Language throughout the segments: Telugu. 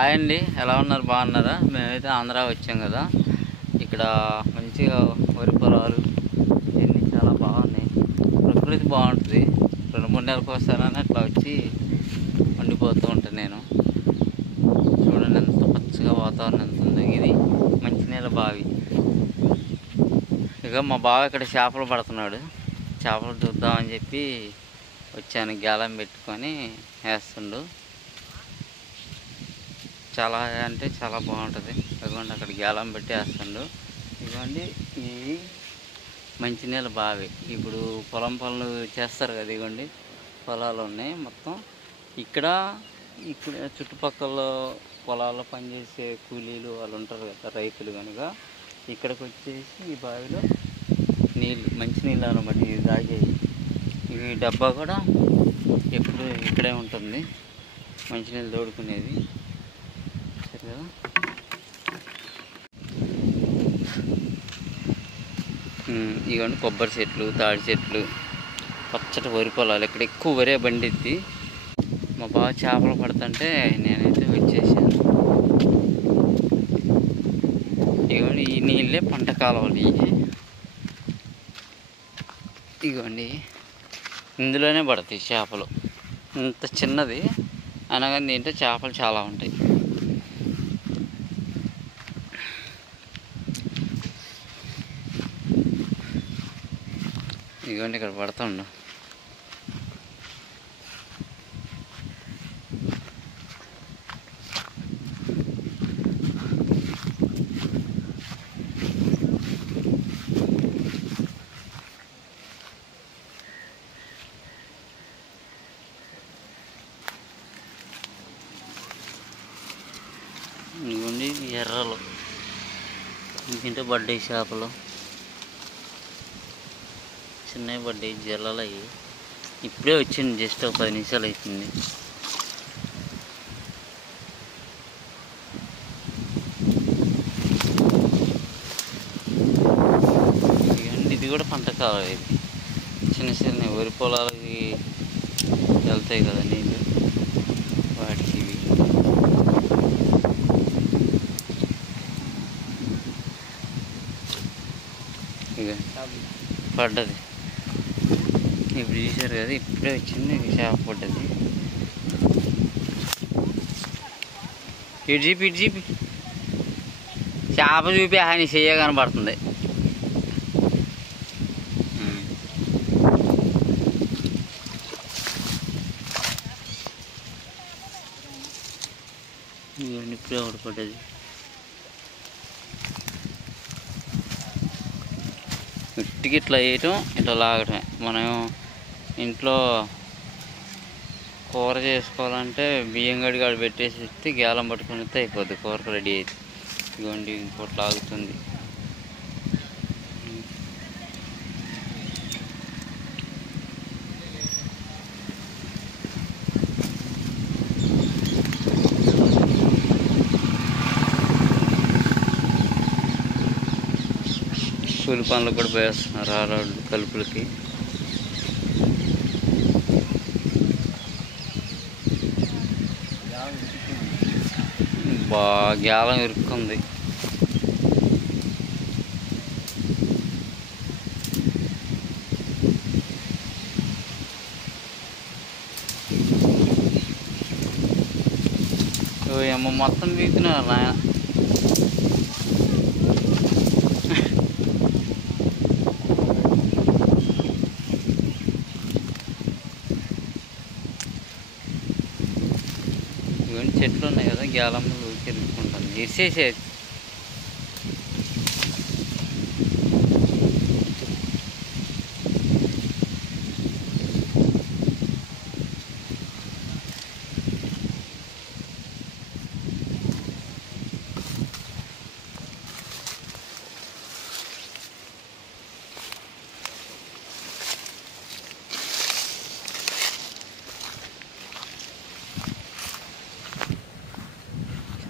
హాయ్ అండి, ఎలా ఉన్నారు? బాగున్నారా? మేమైతే ఆంధ్ర వచ్చాం కదా. ఇక్కడ మంచిగా వరి పొలాలు ఇవన్నీ చాలా బాగున్నాయి. ప్రకృతి బాగుంటుంది. 2-3 నెలలకు ఒకసారి అట్లా వచ్చి వండిపోతూ ఉంటాను నేను. చూడండి ఎంత పచ్చగా వాతావరణం ఎంత ఉందో. ఇది మంచినీళ్ళ బావి. ఇక మా బావ ఇక్కడ చేపలు పడుతున్నాడు. చేపలు చూద్దామని చెప్పి వచ్చాను. గ్యాలం పెట్టుకొని వేస్తుండు. చాలా అంటే చాలా బాగుంటుంది. ఇదిగోండి అక్కడ గ్యాలం పెట్టి వేస్తుండు. ఇదిగోండి ఈ మంచినీళ్ళ బావి. ఇప్పుడు పొలం పనులు చేస్తారు కదా, ఇదిగోండి పొలాలు ఉన్నాయి మొత్తం. ఇక్కడ చుట్టుపక్కల పొలాల్లో పనిచేసే కూలీలు వాళ్ళు ఉంటారు కదా, రైతులు కనుక ఇక్కడికి వచ్చేసి ఈ బావిలో నీళ్ళు, మంచినీళ్ళు అనమాట. ఇది తాగేది. ఈ డబ్బా కూడా ఎప్పుడు ఇక్కడే ఉంటుంది, మంచినీళ్ళు తోడుకునేది. కదా ఇవన్నీ కొబ్బరి చెట్లు, తాడి చెట్లు, పచ్చటి వరి పొలాలు. ఇక్కడ ఎక్కువ వరే బండిద్ది. మా బావ చేపలు పడుతుంటే నేనైతే వచ్చేసాను. ఇవన్నీ ఈ నీళ్ళే పంట కాలువలు. ఇగోండి ఇందులోనే పడతాయి చేపలు. ఇంత చిన్నది అయినా కానీ దీంట్లో చేపలు చాలా ఉంటాయి. ఇదిగోండి ఇక్కడ పడుతుండు. ఇదిగోండి ఎర్రలు, దీంట్లో పడ్డాయి చేపలు. చిన్నవి పడ్డాయి, జల్లలు అయ్యి. ఇప్పుడే వచ్చింది, జస్ట్ ఒక 10 నిమిషాలు అవుతుంది. ఇది కూడా పంట కాలం. ఇది చిన్న చిన్న వరి పొలాలకి వెళ్తాయి కదా నీళ్ళు, వాటికి ఇవి. ఇక పడ్డది. ఇప్పుడు చూసారు కదా, ఇప్పుడే వచ్చింది చేప పడ్డది. ఇటు చూపి చేప చూపి ఆయన చెయ్య కనబడుతుంది. ఇప్పుడే ఒకటి పడ్డది. ఇట్టుకి ఇట్లా వేయటం, ఇట్లా లాగటమే. మనం ఇంట్లో కూర చేసుకోవాలంటే బియ్యం గడిగాడు పెట్టేసి ఇస్తే గ్యాలం పట్టుకుని వస్తే అయిపోద్ది, కూరకు రెడీ అవుతుంది. ఇదిగోండి ఇంకోటి లాగుతుంది. కూలి పనులు కూడా పోయేస్తున్నారు ఆడవాళ్ళు కలుపులకి. గ్యాలం ఇరుక్కుంది. ఏమో మొత్తం వీకుతున్నారు నాయన. ఇవన్నీ చెట్లు ఉన్నాయి కదా, గ్యాలంలో తిరుగుకుంటాను. ఇరిసేసేది.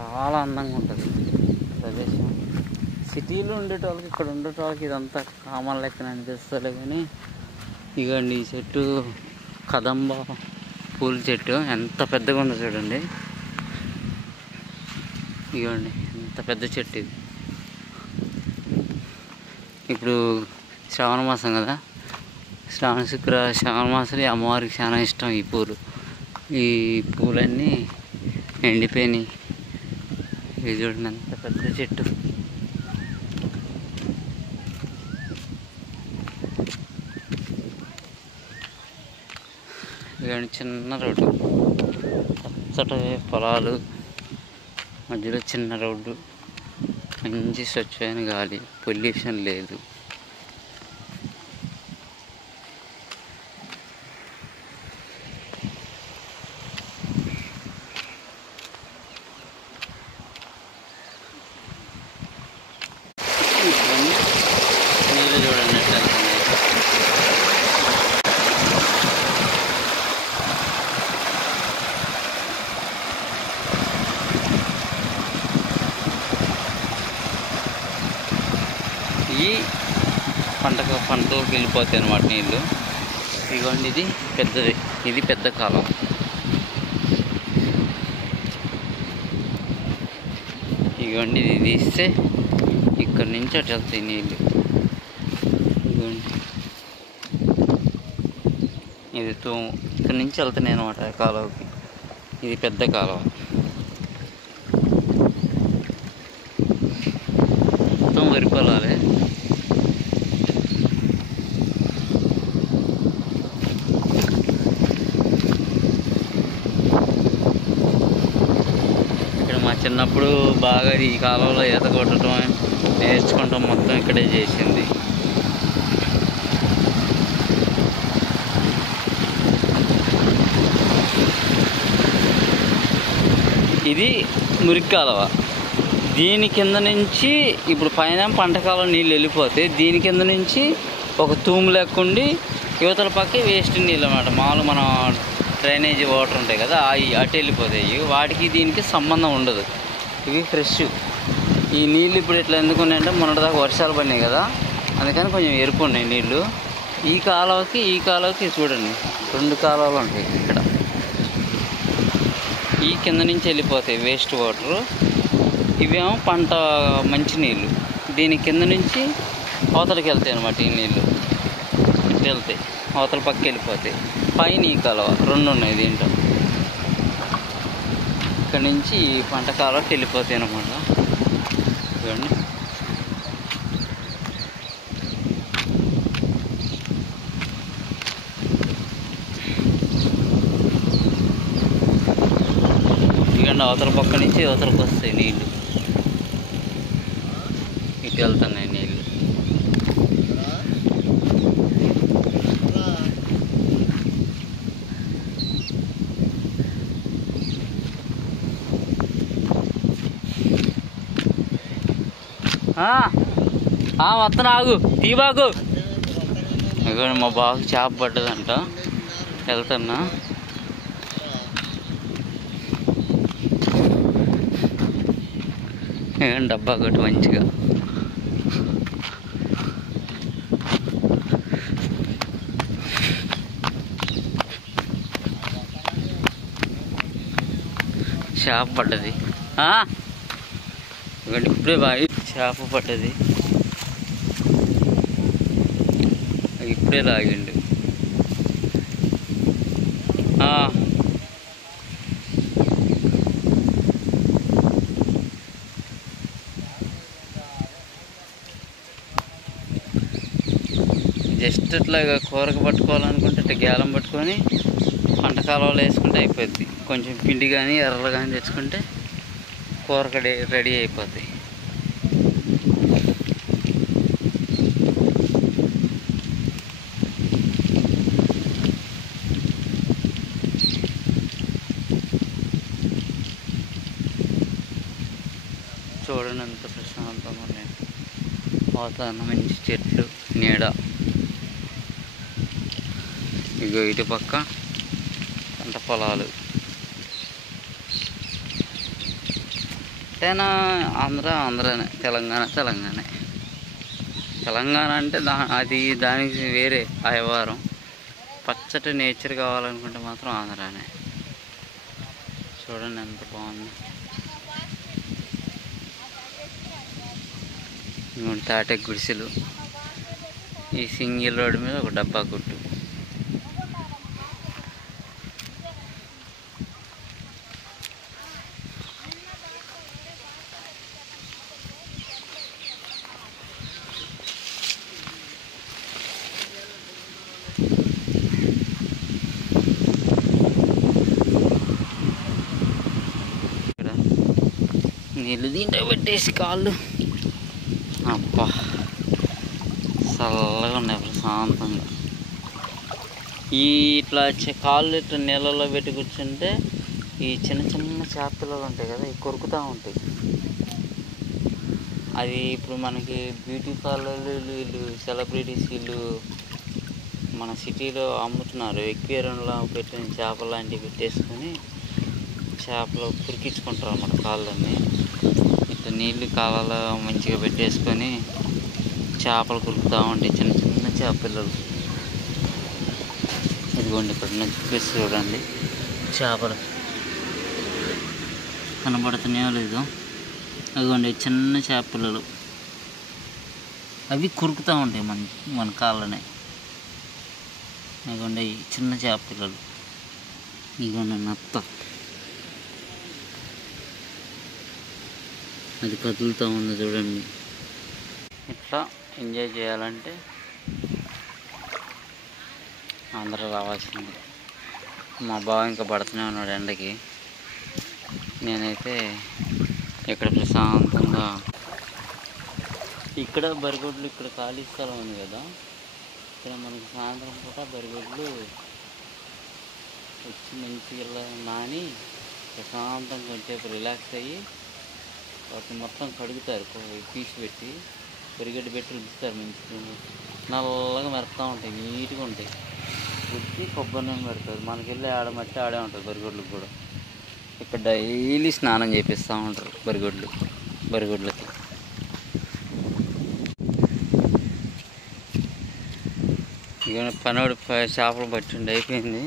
చాలా అందంగా ఉంటుంది ప్రదేశం. సిటీలో ఉండేటోళ్ళకి, ఇక్కడ ఉండేటోళ్ళకి ఇదంతా కామన్ లెక్కన అనిపిస్తలే. కానీ ఇగండి ఈ చెట్టు కదంబ పూల చెట్టు ఎంత పెద్దగా ఉందో చూడండి. ఇదిగోండి ఇంత పెద్ద చెట్టు ఇది. ఇప్పుడు శ్రావణ మాసం కదా, శ్రావణ మాసం అమ్మవారికి చాలా ఇష్టం ఈ పూలు. ఈ పూలన్నీ ఎండిపోయినాయి. ఇది చూడండి అంత పెద్ద చెట్టు. ఇవన్నీ చిన్న రోడ్డు, పచ్చటి పొలాలు మధ్యలో చిన్న రోడ్డు, మంచి స్వచ్ఛమైన గాలి, పొల్యూషన్ లేదు. నీళ్ళు చూడండి ఎట్లా వెళ్తున్నాయి. ఈ పంటలకు వెళ్ళిపోతాయి అన్నమాట నీళ్ళు. ఇదిగోండి ఇది పెద్దది, ఇది పెద్ద కాలం. ఇదిగోండి ఇది తీస్తే ఇక్కడి నుంచి అటు వెళ్తాయి నీళ్ళు. ఇదిగోండి ఇది ఇక్కడి నుంచి వెళ్తున్నాయి అన్నమాట కాలువకి. ఇది పెద్ద కాలువ. మొత్తం వరి పొలాలే. మా చిన్నప్పుడు బాగా ఈ కాలంలో ఈత కొట్టడం నేర్చుకుంటాం, మొత్తం ఇక్కడే చేసింది. ఇది మురికి కాలువ. దీని కింద నుంచి ఇప్పుడు పైన పంటకాలం నీళ్ళు వెళ్ళిపోతే దీని కింద నుంచి ఒక తూము లేకుండి యువతల పక్క వేస్ట్ నీళ్ళు అన్నమాట. మామూలు మన డ్రైనేజీ వాటర్ ఉంటాయి కదా, అవి అటు వెళ్ళిపోతాయి. వాటికి దీనికి సంబంధం ఉండదు. ఇవి ఫ్రెష్. ఈ నీళ్ళు ఇప్పుడు ఇట్లా ఎందుకు ఉన్నాయంటే మొన్నటిదాకా వర్షాలు పడినాయి కదా, అందుకని కొంచెం ఎరుపు ఉన్నాయి నీళ్ళు. ఈ కాలువకి చూడండి 2 కాలువలు ఉంటాయి ఇక్కడ. ఈ కింద నుంచి వెళ్ళిపోతాయి వేస్ట్ వాటరు. ఇవేమో పంట మంచినీళ్ళు. దీని కింద నుంచి అవతలకి వెళ్తాయి అన్నమాట. ఈ నీళ్ళు వెళ్తాయి అవతల పక్క వెళ్ళిపోతాయి. పైన ఈ కాలువ 2 ఉన్నాయి దీంట్లో. ఇక్కడ నుంచి ఈ పంట కాలువకి వెళ్ళిపోతాయి అన్నమాట. చూడండి ఇదిగండి అవతల పక్క నుంచి అవతలకు వస్తాయి నీళ్ళు. ఇటు వెళ్తున్నాయి నీళ్ళు. వస్తున్నా, ఆగు, తీబాకు. ఇక మా బాబుకి చేప పడ్డదంట, వెళ్తున్నా. డబ్బా కొట్టి మంచిగా చేప పడ్డది. ఇప్పుడే బాగా చేప పడ్డది, ఇప్పుడే లాగిండు. జస్ట్ ఇట్లా కూరకు పట్టుకోవాలనుకుంటే ఇట్లా గేలం పట్టుకొని పంట కాలువలో వేసుకుంటే అయిపోద్ది. కొంచెం పిండి కానీ ఎర్రలు కానీ తెచ్చుకుంటే కూరకు రెడీ అయిపోతాయి. చూడండి ఎంత ప్రశాంతంగా ఉన్నాయి. వాతావరణం మంచి చెట్లు, నీడ. ఇగో ఇటు పక్క పంట పొలాలు. అంటేనా ఆంధ్రానే, తెలంగాణ అంటే దానికి వేరే వ్యవహారం. పచ్చటి నేచర్ కావాలనుకుంటే మాత్రం ఆంధ్రానే. చూడండి ఎంత బాగుంది. ఇదిగోండి తాటే గుడిసెలు. ఈ సింగిల్ రోడ్డు మీద ఒక డబ్బా కొట్టు. ఇక్కడ నీళ్ళు దీంట్లో పెట్టేసి కాళ్ళు అబ్బా చల్లగా ఉన్నాయి ప్రశాంతంగా. ఈ ఇట్లా కాళ్ళు ఇట్లా నీళ్ళలో పెట్టి కూర్చుంటే ఈ చిన్న చిన్న చేపలు ఉంటాయి కదా, ఇవి కొరుకుతూ ఉంటాయి. అది ఇప్పుడు మనకి బ్యూటీ పార్లర్లు వీళ్ళు సెలబ్రిటీస్ వీళ్ళు మన సిటీలో అమ్ముతున్నారు. ఎక్వేరియంలో పెట్టిన చేపలు లాంటివి పెట్టేసుకొని చేపలు కురికించుకుంటారు అన్నమాట కాళ్ళని. ఇట్లా నీళ్ళు కాళ్ళలో మంచిగా పెట్టేసుకొని చేపలు కురుకుతూ ఉంటాయి, చిన్న చిన్న చేప పిల్లలు. ఇదిగోండి ఇక్కడ నుంచి చూపిస్తూ చూడండి, చేపలు కనబడుతున్నాయో లేదు. అదిగోండి చిన్న చేప పిల్లలు, అవి కురుకుతూ ఉంటాయి మన కాళ్ళనే. ఇదిగోండి చిన్న చేప పిల్లలు, ఇదిగోండి నత్త, అది కదులుతూ ఉంది చూడండి. ఇట్లా ఎంజాయ్ చేయాలంటే అందరూ రావాల్సింది. మా బావ ఇంకా పడుతూనే ఉన్నాడు ఎండకి. నేనైతే ఇక్కడ ప్రశాంతంగా, ఇక్కడ బరిగొడ్లు, ఇక్కడ ఖాళీ స్థలం ఉంది కదా, ఇక్కడ మనకి సాయంత్రం పూట బరిగొడ్లు వచ్చి మంచిగా నాని ప్రశాంతంగా కొంచెంసేపు రిలాక్స్ అయ్యి వాటిని మొత్తం కడుగుతారు, పీసు పెట్టి పొరిగడ్డి పెట్టి రుద్దుతారు. మంచిగా నల్లగా మెరుస్తూ ఉంటాయి, నీట్గా ఉంటాయి. రుద్ది కొబ్బరి నూనె పెడతారు. మనకి వెళ్ళి ఆడ మట్టి ఆడే ఉంటుంది బరిగొడ్లకు కూడా. ఇక్కడ డైలీ స్నానం చేపిస్తూ ఉంటారు బరిగొడ్లకి. ఇక పనోడు చేపలు పట్టిండి అయిపోయింది.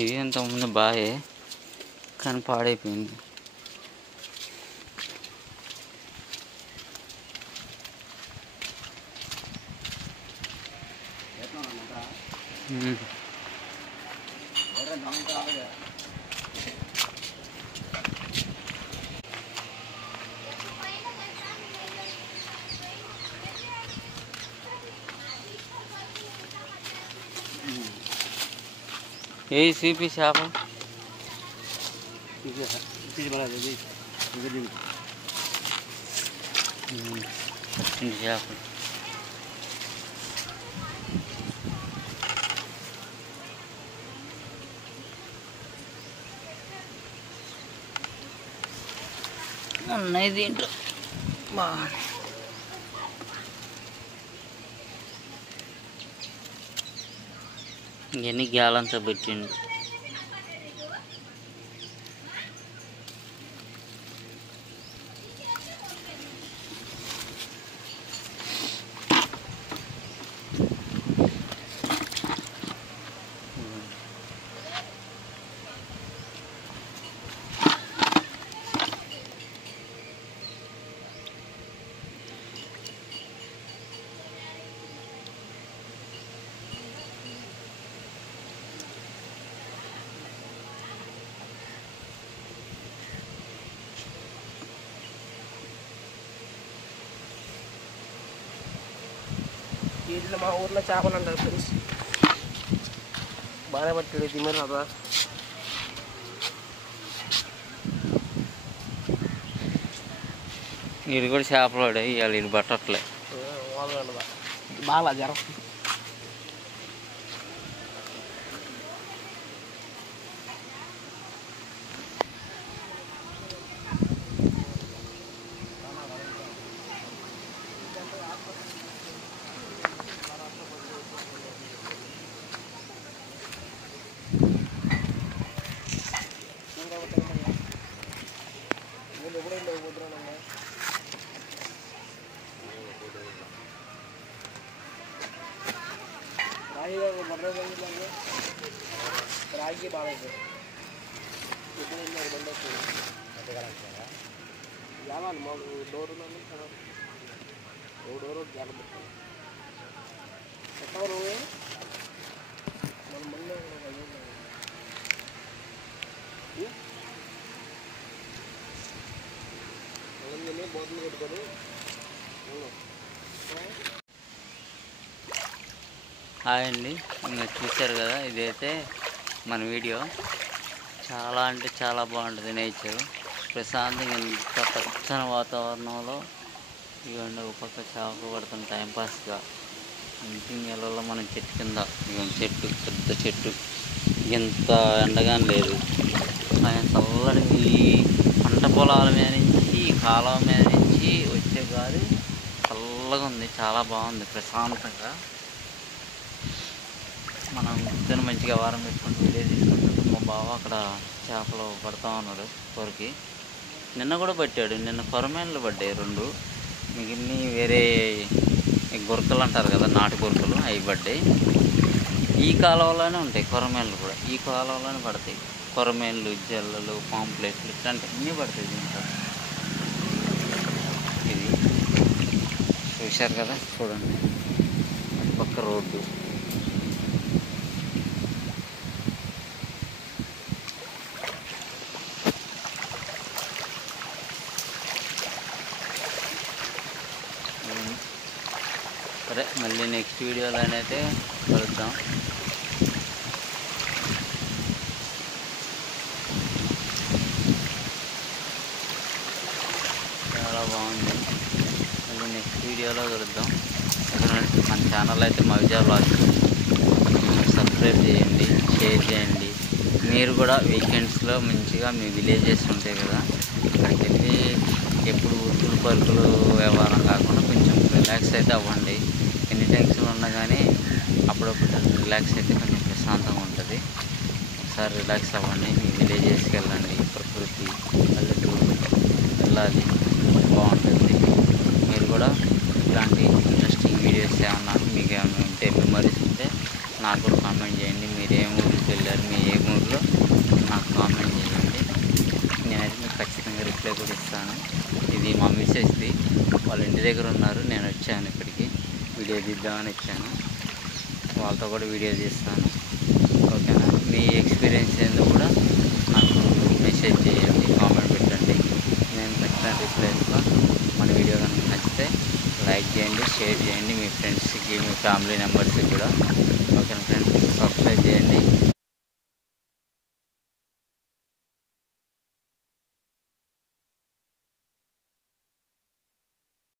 ఇది ఇంతకుముందు బాయే కానీ పాడైపోయింది. ఏ సిపి చేప చేప ఉన్నాయి దీంట్లో బాగా. ఇవన్నీ గ్యాలంతో పెట్టిండు. వీటిలో మా ఊర్లో చేపలు అంటారు ఫ్రెండ్స్. బాగానే పట్టాడు తిన్నారు కదా. వీడు కూడా చేపలు పడాయి, ఇవాళ వీళ్ళు పట్టట్లే. బాగా జరం. రాగి బాగా జాలాలి మాకు డోర్ డోర్ జాల ఎక్కడ మన మళ్ళీ బోర్లు పెట్టుకొని హాయ్ అండి, ఇంకా చూశారు కదా, ఇదైతే మన వీడియో. చాలా అంటే చాలా బాగుంటుంది నేచర్, ప్రశాంతంగా ఇంత పచ్చని వాతావరణంలో. ఇవన్నీ ఒక పక్క చేపలు పడుతున్న టైంపాస్గా ఇంటి నెలలో మనం చెట్టు కింద, ఇవన్నీ చెట్టు, పెద్ద చెట్టు, ఇంత ఎండగానే లేదు. ఆయన చల్లటి ఈ పంట పొలాల మీద నుంచి, కాలువ మీద నుంచి వచ్చే గాలి చల్లగా ఉంది, చాలా బాగుంది ప్రశాంతంగా. మనం కూర్చొని మంచిగా వారం పెట్టుకుంటూ వీడియో తీసుకుంటుంటే మా బావ అక్కడ చేపలు పడతా ఉన్నాడు కొరికి. నిన్న కూడా పట్టాడు, నిన్న కొరమేన్లు పడ్డాయి 2. మిగిలిన వేరే గురకలు అంటారు కదా, నాటు గురకలు, అవి పడ్డాయి. ఈ కాలువలోనే ఉంటాయి కొరమేన్లు కూడా, ఈ కాలువలోనే పడతాయి కొరమేన్లు, జల్లలు, పాంప్లెట్లు, ఇట్లాంటివన్నీ పడతాయి దీంట్లో. ఇది చూశారు కదా, చూడండి పక్క రోడ్డు. సరే, మళ్ళీ నెక్స్ట్ వీడియోలోనైతే కలుద్దాం. చాలా బాగుంది, మళ్ళీ నెక్స్ట్ వీడియోలో కలుద్దాం. మన ఛానల్ అయితే మవిజా బ్లాగ్స్, సబ్స్క్రైబ్ చేయండి, షేర్ చేయండి. మీరు కూడా వీకెండ్స్లో మంచిగా మీ విలేజెస్ ఉంటాయి కదా, అక్కడికి వెళ్ళి ఎప్పుడు ఉరుకులు పరుకులు వ్యవహారం కాకుండా కొంచెం రిలాక్స్ అయితే అవ్వండి. ఎన్ని టెన్షన్లు ఉన్నా కానీ అప్పుడప్పుడు రిలాక్స్ అయితే కొంచెం ప్రశాంతంగా ఉంటుంది. ఒకసారి రిలాక్స్ అవ్వండి, మీ విలేజెస్కి వెళ్ళండి, ప్రకృతి పల్లెటూరు వెళ్ళాలి, బాగుంటుంది. మీరు కూడా ఇలాంటి ఇంట్రెస్టింగ్ వీడియోస్ ఏమన్నా మీకు ఏమైనా ఉంటే, మెమరీస్ ఉంటే నాకు కూడా కామెంట్ చేయండి. మీరు ఏ ఊరికి వెళ్ళారు, మీ ఏ ఊరిలో నాకు కామెంట్ చేయండి. నేనైతే మీకు ఖచ్చితంగా రిప్లై కూడా ఇస్తాను. ఇది మా మిస్సెస్ది, వాళ్ళ ఇంటి దగ్గర ఉన్నారు, నేను వచ్చాను ఇక్కడికి వీడియో తీద్దామని వచ్చాను. వాళ్ళతో కూడా వీడియో తీస్తాను, ఓకేనా? మీ ఎక్స్పీరియన్స్ ఏందో కూడా నాకు మెసేజ్ చేయండి, కామెంట్ పెట్టండి, నేను ఖచ్చితంగా రిప్లై ఇస్తాను. మన వీడియో కనుక నచ్చితే లైక్ చేయండి, షేర్ చేయండి మీ ఫ్రెండ్స్కి, మీ ఫ్యామిలీ మెంబర్స్కి కూడా, ఓకేనా ఫ్రెండ్స్? సబ్స్క్రైబ్